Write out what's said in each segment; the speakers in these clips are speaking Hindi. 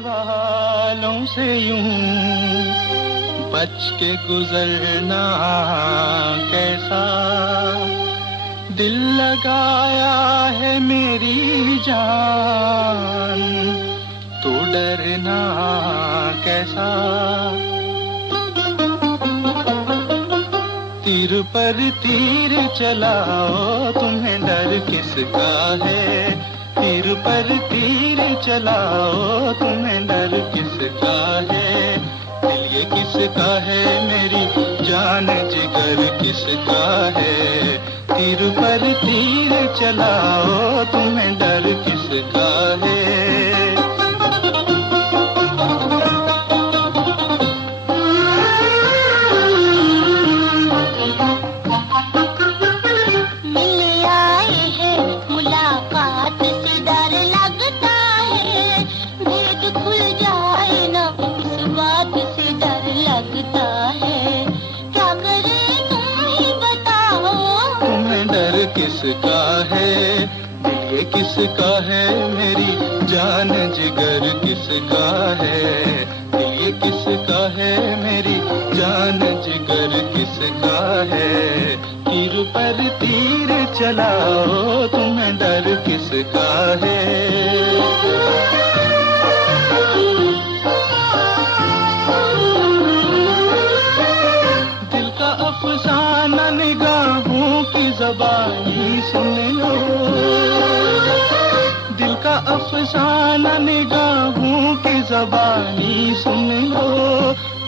वालों से यूं बच के गुजरना कैसा, दिल लगाया है मेरी जान तो डरना कैसा। तीर पर तीर चलाओ तुम्हें डर किसका है, तीर पर तीर चलाओ तुम्हें डर किसका है। दिल ये किसका है मेरी जान जिगर किसका है, तीर पर तीर चलाओ तुम्हें डर किसका है। किसका है दिल ये किसका है मेरी जान जिगर किसका है, दिल ये किसका है मेरी जान जिगर किसका है। तीर पर तीर चलाओ तुम्हें डर किसका है। दिल का अफसाना निगाहों की ज़बानी सुन लो, दिल का अफसाना निगाहों की ज़बानी सुन लो।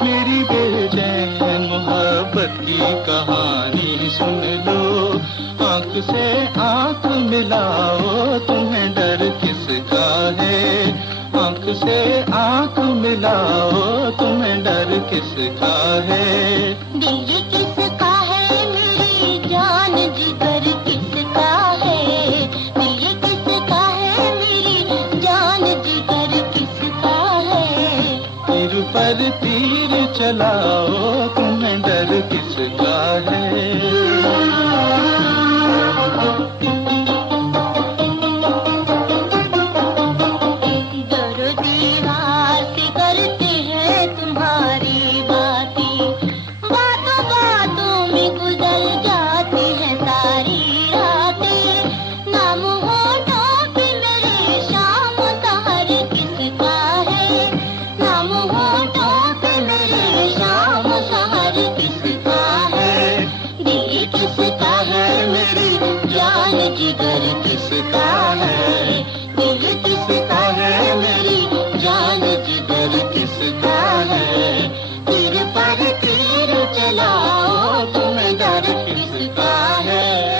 मेरी बेचैन मोहब्बत की कहानी सुन लो। आँख से आँख मिलाओ तुम्हें डर किसका है, आँख से आँख मिलाओ तुम्हें डर किसका है। दिल ये किसका है मेरी जान जिगर किसका है, दिल ये किसका है मेरी जान जिगर किसका है। तीर पर तीर चलाओ तुम्हें डर किसका है। जिगर किसका है, दिल किसका है मेरी जान जिगर किसका है। तीर पर तीर चलाओ तुम्हें डर किसका है।